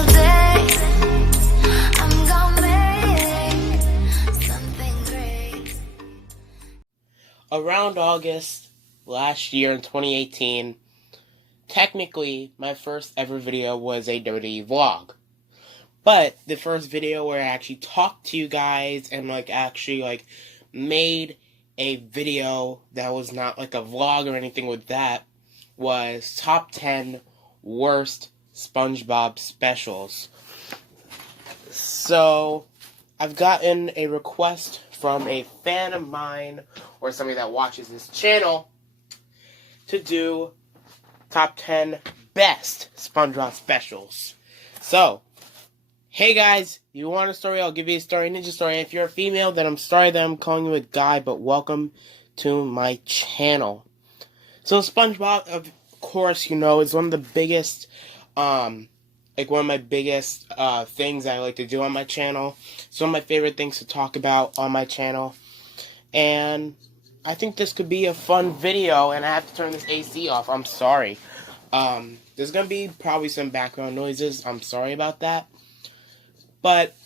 single day, I'm gonna make something great. Around August last year in 2018, technically my first ever video was a dirty vlog. But the first video where I actually talked to you guys and actually made a video that was not like a vlog or anything with that was top 10 worst Spongebob specials. So I've gotten a request from a fan of mine or somebody that watches this channel to do top 10 best SpongeBob specials. So, hey guys, you want a story? I'll give you a story, ninja story. If you're a female, then I'm sorry that I'm calling you a guy, but welcome to my channel. So SpongeBob, of course, you know, is one of the biggest, one of my biggest things I like to do on my channel. It's one of my favorite things to talk about on my channel. And I think this could be a fun video, and I have to turn this AC off. I'm sorry. There's going to be probably some background noises. I'm sorry about that. But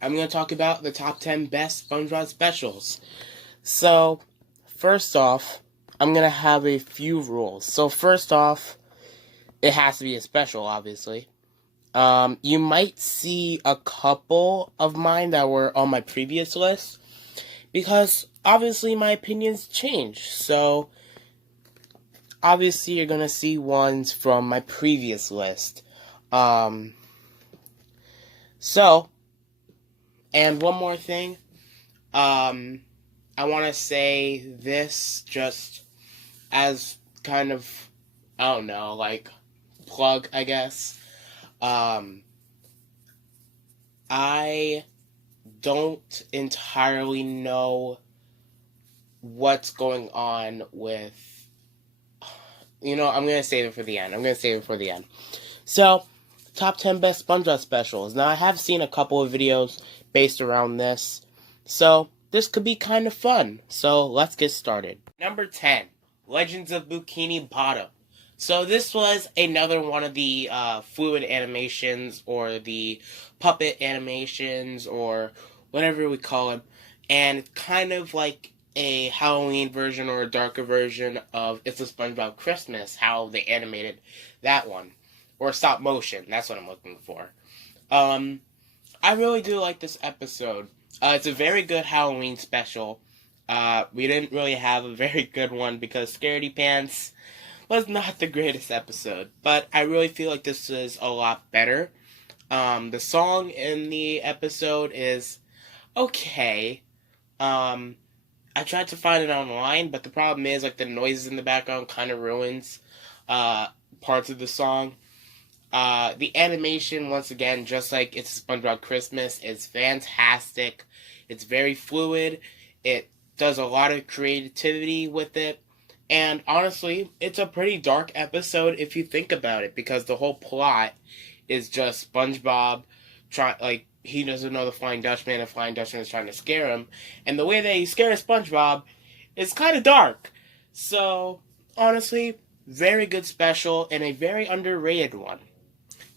I'm going to talk about the top 10 best SpongeBob specials. So, first off, I'm going to have a few rules. So, first off, it has to be a special, obviously. You might see a couple of mine that were on my previous list, because obviously my opinions change. So, obviously you're going to see ones from my previous list. So, and one more thing, I want to say this just as kind of, I don't know, like, plug, I guess. I don't entirely know what's going on with, I'm going to save it for the end. So, top 10 best SpongeBob specials. Now, I have seen a couple of videos based around this, so this could be kind of fun. So, let's get started. Number 10, Legends of Bikini Bottom. So, this was another one of the fluid animations, or the puppet animations, or whatever we call them, and it's kind of like a Halloween version or a darker version of It's a SpongeBob Christmas, how they animated that one. Or stop motion, that's what I'm looking for. I really do like this episode. It's a very good Halloween special. We didn't really have a very good one because Scaredy Pants was not the greatest episode. But I really feel like this is a lot better. The song in the episode is okay. I tried to find it online, but the problem is, the noises in the background kind of ruins parts of the song. The animation, once again, just like It's a SpongeBob Christmas, is fantastic. It's very fluid. It does a lot of creativity with it. And honestly, it's a pretty dark episode if you think about it, because the whole plot is just SpongeBob he doesn't know the Flying Dutchman, and Flying Dutchman is trying to scare him. And the way that he scares SpongeBob is kind of dark. So, honestly, very good special, and a very underrated one.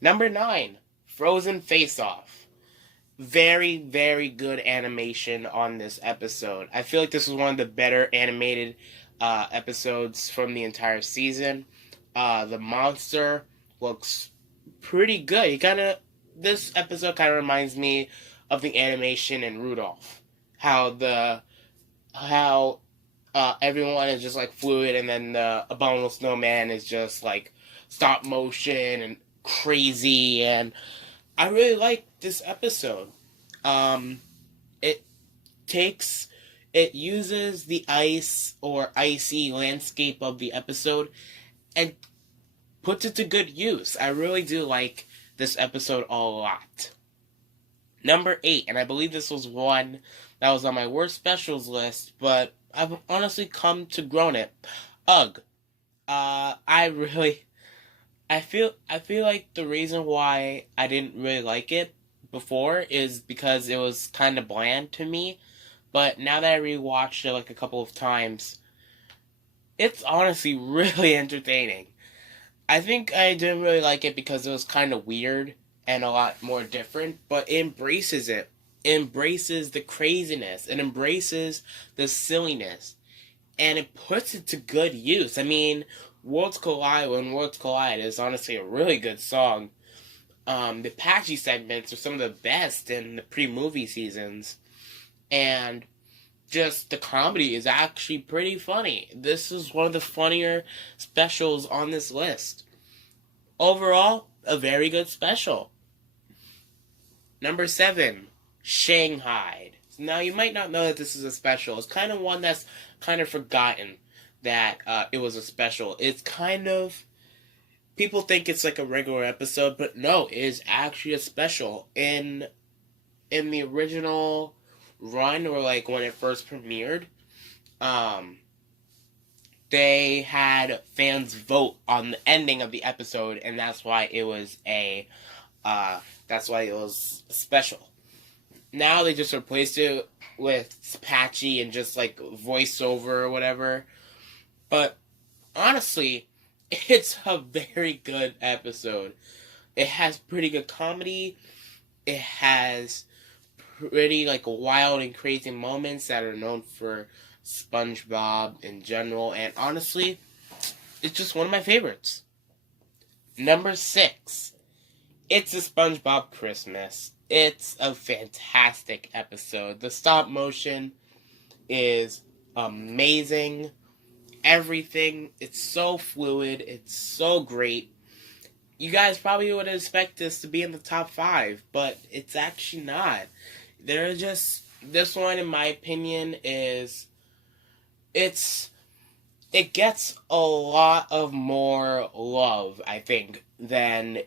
Number 9, Frozen Face-Off. Very, very good animation on this episode. I feel like this was one of the better animated episodes from the entire season. The monster looks pretty good. This episode kind of reminds me of the animation in Rudolph. How everyone is just fluid, and then the Abominable Snowman is just stop motion and crazy, and I really like this episode. It uses the ice or icy landscape of the episode and puts it to good use. I really do like this episode a lot. Number 8, and I believe this was one that was on my worst specials list, but I've honestly come to groan it. Ugh. I feel like the reason why I didn't really like it before is because it was kind of bland to me, but now that I rewatched it a couple of times, it's honestly really entertaining. I think I didn't really like it because it was kind of weird and a lot more different, but it embraces it. It embraces the craziness. It embraces the silliness. And it puts it to good use. I mean, Worlds Collide when Worlds Collide is honestly a really good song. The patchy segments are some of the best in the pre-movie seasons. And just the comedy is actually pretty funny. This is one of the funnier specials on this list. Overall, a very good special. Number 7, Shanghai. Now, you might not know that this is a special. It's kind of one that's kind of forgotten that it was a special. It's kind of... People think it's like a regular episode, but no, it is actually a special. In the original run, or like when it first premiered, they had fans vote on the ending of the episode, and that's why it was special. Now they just replaced it with patchy and just like voiceover or whatever. But honestly, it's a very good episode. It has pretty good comedy. It has pretty like wild and crazy moments that are known for Spongebob in general, and honestly, it's just one of my favorites. Number 6, It's a Spongebob Christmas. It's a fantastic episode. The stop motion is amazing. Everything, it's so fluid. It's so great. You guys probably would expect this to be in the top 5, but it's actually not. This one, in my opinion, it gets a lot of more love, I think, than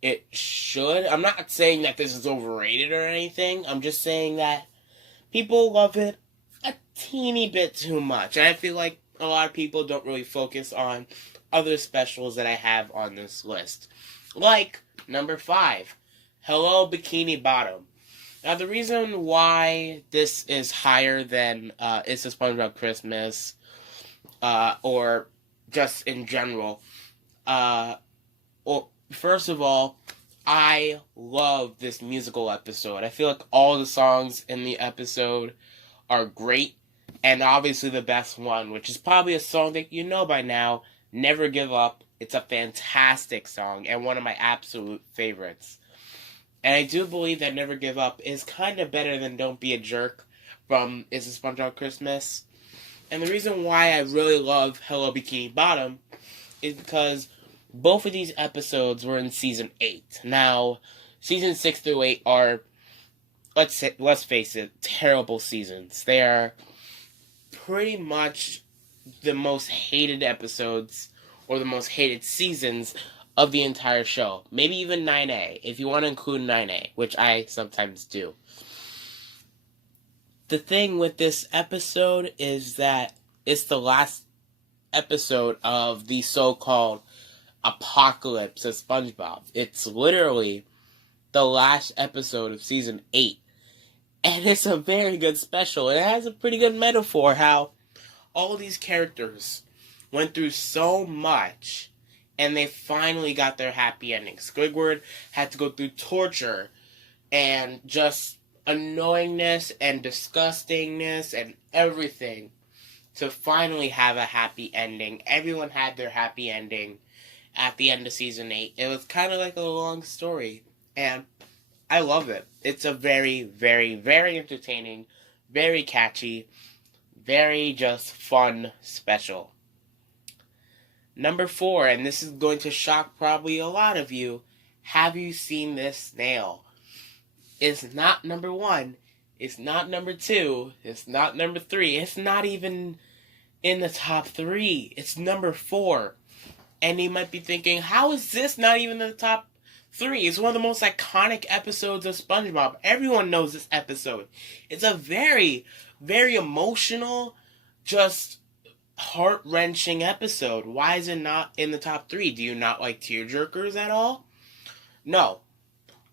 it should. I'm not saying that this is overrated or anything. I'm just saying that people love it a teeny bit too much. And I feel like a lot of people don't really focus on other specials that I have on this list. Like, number 5, Hello Bikini Bottom. Now, the reason why this is higher than It's a SpongeBob Christmas, or just in general, well, first of all, I love this musical episode. I feel like all the songs in the episode are great, and obviously the best one, which is probably a song that you know by now, Never Give Up. It's a fantastic song, and one of my absolute favorites. And I do believe that Never Give Up is kind of better than Don't Be a Jerk from Is a SpongeBob Christmas. And the reason why I really love Hello Bikini Bottom is because both of these episodes were in Season 8. Now, Season 6 through 8 are, let's face it, terrible seasons. They are pretty much the most hated episodes, or the most hated seasons of the entire show. Maybe even 9A, if you want to include 9A, which I sometimes do. The thing with this episode is that it's the last episode of the so-called apocalypse of SpongeBob. It's literally the last episode of Season 8. And it's a very good special. It has a pretty good metaphor how all these characters went through so much, and they finally got their happy ending. Squidward had to go through torture and just annoyingness and disgustingness and everything to finally have a happy ending. Everyone had their happy ending at the end of Season 8. It was kind of like a long story, and I love it. It's a very, very, very entertaining, very catchy, very just fun special. Number 4, and this is going to shock probably a lot of you, Have You Seen This Snail? It's not number 1, it's not number 2, it's not number 3, it's not even in the top 3, it's number 4. And you might be thinking, how is this not even in the top 3? It's one of the most iconic episodes of SpongeBob. Everyone knows this episode. It's a very, very emotional, just heart-wrenching episode. Why is it not in the top 3? Do you not like tearjerkers at all? No.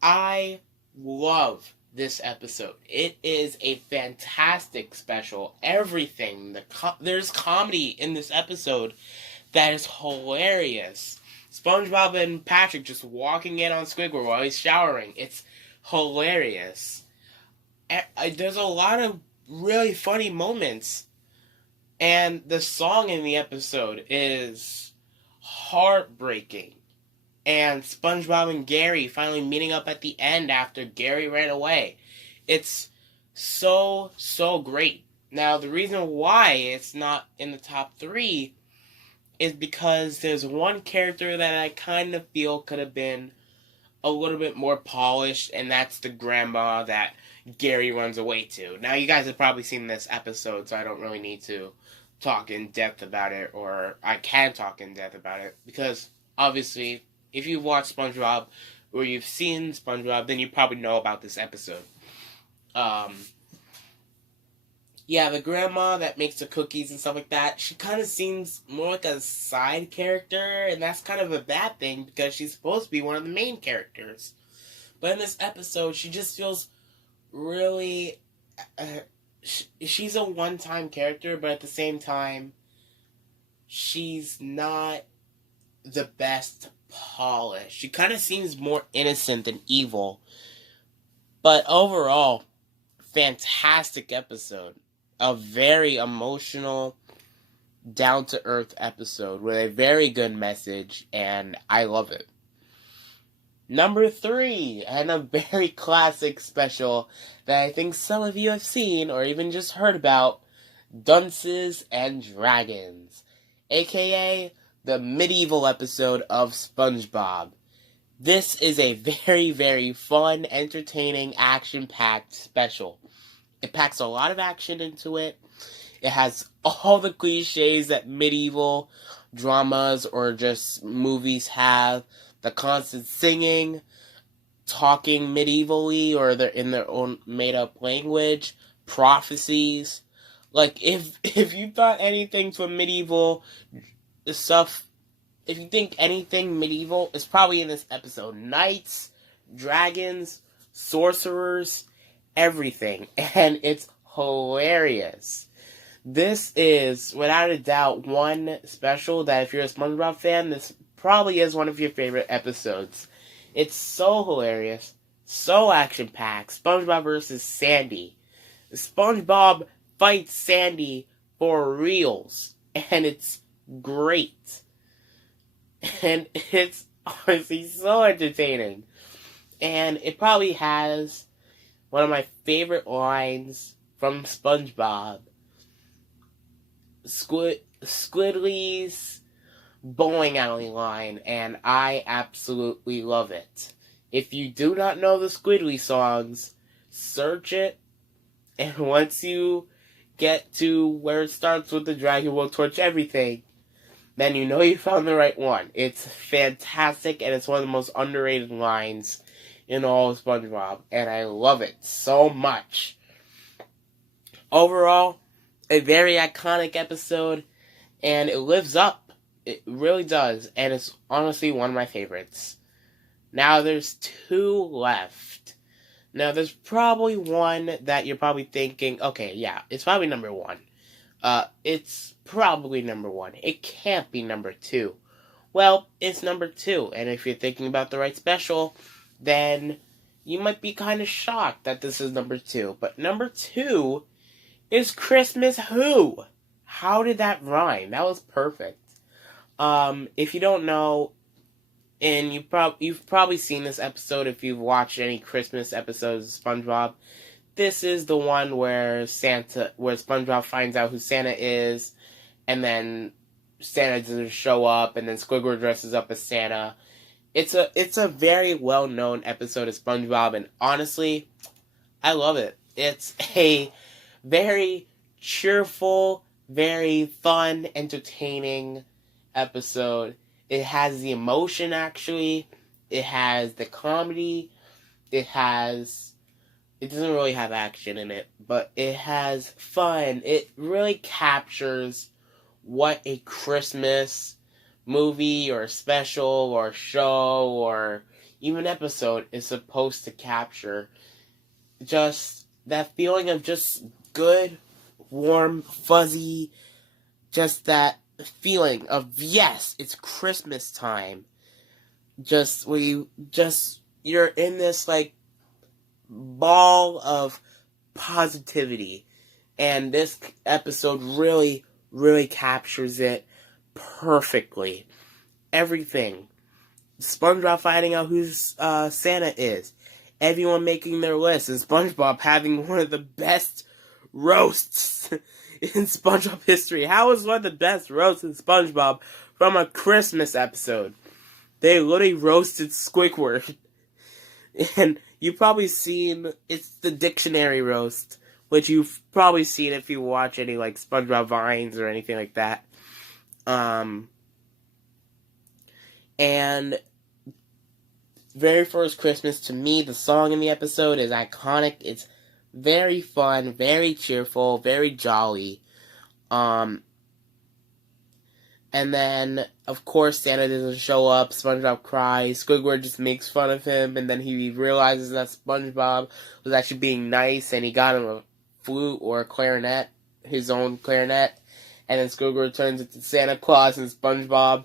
I love this episode. It is a fantastic special. Everything. There's comedy in this episode that is hilarious. SpongeBob and Patrick just walking in on Squidward while he's showering. It's hilarious. There's a lot of really funny moments. And the song in the episode is heartbreaking. And SpongeBob and Gary finally meeting up at the end after Gary ran away. It's so, so great. Now, the reason why it's not in the top 3 is because there's one character that I kind of feel could have been a little bit more polished, and that's the grandma that Gary runs away to. Now, you guys have probably seen this episode, so I don't really need to talk in depth about it, or I can talk in depth about it, because obviously, if you've watched SpongeBob, or you've seen SpongeBob, then you probably know about this episode. Yeah, the grandma that makes the cookies and stuff like that, she kind of seems more like a side character, and that's kind of a bad thing because she's supposed to be one of the main characters. But in this episode, she just feels really... she's a one-time character, but at the same time, she's not the best polished. She kind of seems more innocent than evil. But overall, fantastic episode. A very emotional, down-to-earth episode with a very good message, and I love it. Number 3, and a very classic special that I think some of you have seen or even just heard about, Dunces and Dragons, aka the medieval episode of Spongebob. This is a very, very fun, entertaining, action-packed special. It packs a lot of action into it. It has all the cliches that medieval dramas or just movies have. The constant singing, talking medievally or they're in their own made-up language, prophecies. Like, if you thought anything from medieval stuff, if you think anything medieval, it's probably in this episode. Knights, dragons, sorcerers, everything, and it's hilarious. This is, without a doubt, one special that if you're a SpongeBob fan, this probably is one of your favorite episodes. It's so hilarious, so action-packed. SpongeBob versus Sandy. SpongeBob fights Sandy for reals, and it's great. And it's honestly so entertaining. And it probably has one of my favorite lines from SpongeBob. Squidly's bowling alley line, and I absolutely love it. If you do not know the Squidly songs, search it, and once you get to where it starts with the Dragon Will Torch Everything, then you know you found the right one. It's fantastic, and it's one of the most underrated lines in all of SpongeBob, and I love it so much. Overall, a very iconic episode, and it lives up. It really does, and it's honestly one of my favorites. Now there's 2 left. Now there's probably one that you're probably thinking, okay, yeah, it's probably number 1. It's probably number 1. It can't be number 2. Well, it's number 2, and if you're thinking about the right special, then you might be kind of shocked that this is number 2. But number 2 is Christmas Who. How did that rhyme? That was perfect. If you don't know, and you've probably seen this episode if you've watched any Christmas episodes of SpongeBob. This is the one where SpongeBob finds out who Santa is, and then Santa doesn't show up, and then Squidward dresses up as Santa. It's a very well-known episode of SpongeBob, and honestly, I love it. It's a very cheerful, very fun, entertaining episode. It has the emotion, actually. It has the comedy. It doesn't really have action in it, but it has fun. It really captures what a Christmas movie or special or show or even episode is supposed to capture. Just that feeling of just good, warm, fuzzy, just that feeling of, yes, it's Christmas time. you're in this like ball of positivity, and this episode really, really captures it perfectly. Everything. SpongeBob finding out who Santa is. Everyone making their list, and SpongeBob having one of the best roasts in SpongeBob history. How was one of the best roasts in SpongeBob from a Christmas episode? They literally roasted Squidward. And you've probably seen, it's the dictionary roast, which you've probably seen if you watch any like SpongeBob Vines or anything like that. And very first Christmas, to me, the song in the episode is iconic. It's very fun, very cheerful, very jolly. And then, of course, Santa doesn't show up. SpongeBob cries. Squidward just makes fun of him, and then he realizes that SpongeBob was actually being nice, and he got him a flute or a clarinet, his own clarinet. And then Squidward turns into Santa Claus, and SpongeBob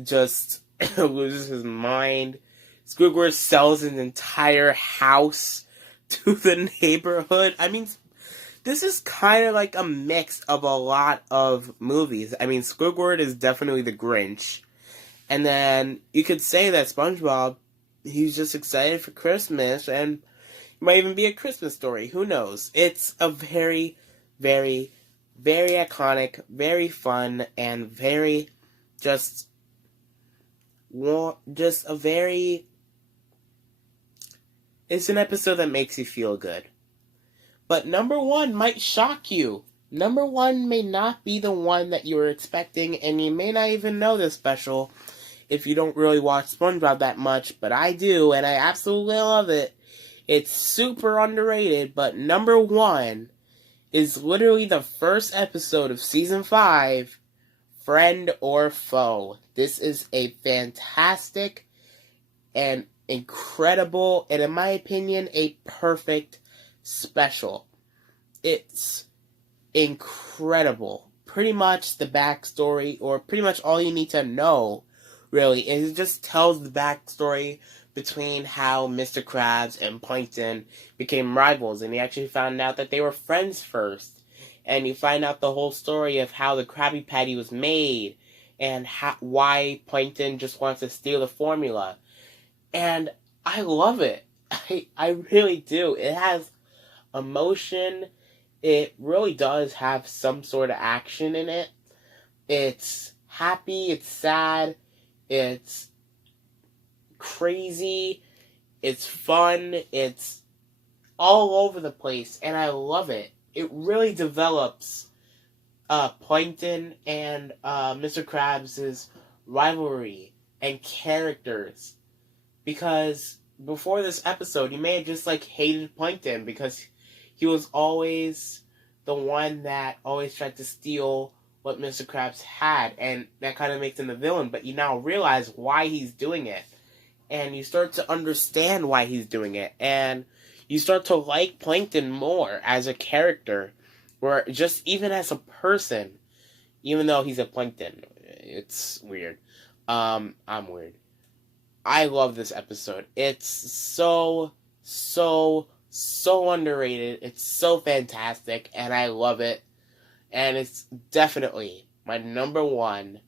just loses his mind. Squidward sells an entire house to the neighborhood. I mean, this is kind of like a mix of a lot of movies. I mean, Squidward is definitely the Grinch. And then you could say that SpongeBob, he's just excited for Christmas, and it might even be a Christmas story. Who knows? It's a very, very, very iconic, very fun, and very just a very... It's an episode that makes you feel good. But number one might shock you. Number one may not be the one that you were expecting, and you may not even know this special if you don't really watch SpongeBob that much, but I do, and I absolutely love it. It's super underrated, but number one is literally the first episode of Season 5, Friend or Foe. This is a fantastic and incredible, and in my opinion, a perfect special. It's incredible. Pretty much the backstory, or pretty much all you need to know, really, is it just tells the backstory between how Mr. Krabs and Plankton became rivals, and he actually found out that they were friends first, and you find out the whole story of how the Krabby Patty was made, and why Plankton just wants to steal the formula. And I love it. I really do. It has emotion. It really does have some sort of action in it. It's happy, it's sad, it's crazy, it's fun, it's all over the place, and I love it. It really develops Plankton and Mr. Krabs' rivalry and characters. Because before this episode, you may have just like hated Plankton because he was always the one that always tried to steal what Mr. Krabs had, and that kind of makes him the villain, but you now realize why he's doing it. And you start to understand why he's doing it, and you start to like Plankton more as a character, or just even as a person, even though he's a Plankton. It's weird. I'm weird. I love this episode. It's so underrated. It's so fantastic, and I love it. And it's definitely my number one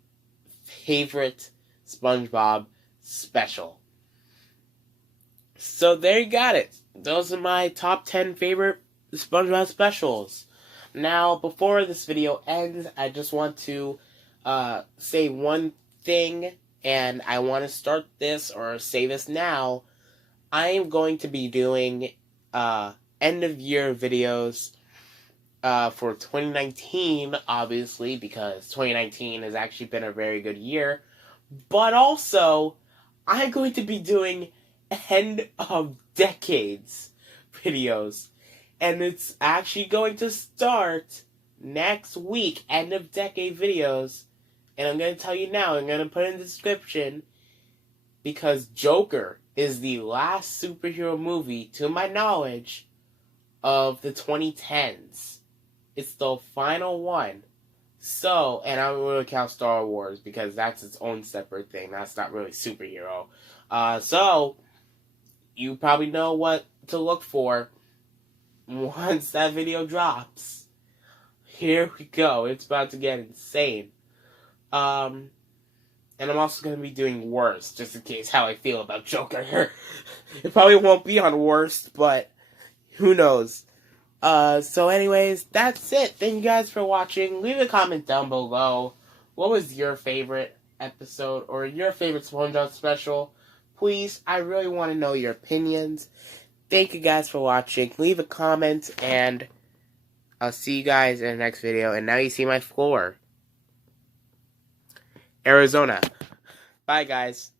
favorite SpongeBob special. So there you got it. Those are my top 10 favorite SpongeBob specials. Now, before this video ends, I just want to say one thing, and I want to start this or say this now. I am going to be doing end of year videos for 2019, obviously, because 2019 has actually been a very good year. But also, I'm going to be doing end of decades videos. And it's actually going to start next week, end of decade videos. And I'm going to tell you now, I'm going to put in the description, because Joker is the last superhero movie, to my knowledge, of the 2010s. It's the final one. So, and I don't really count Star Wars because that's its own separate thing. That's not really superhero. So, you probably know what to look for once that video drops. Here we go. It's about to get insane. And I'm also going to be doing worst, just in case how I feel about Joker. It probably won't be on worst, but who knows. So anyways, that's it. Thank you guys for watching. Leave a comment down below. What was your favorite episode or your favorite SpongeBob special? Please, I really want to know your opinions. Thank you guys for watching. Leave a comment, and I'll see you guys in the next video. And now you see my floor. Arizona. Bye, guys.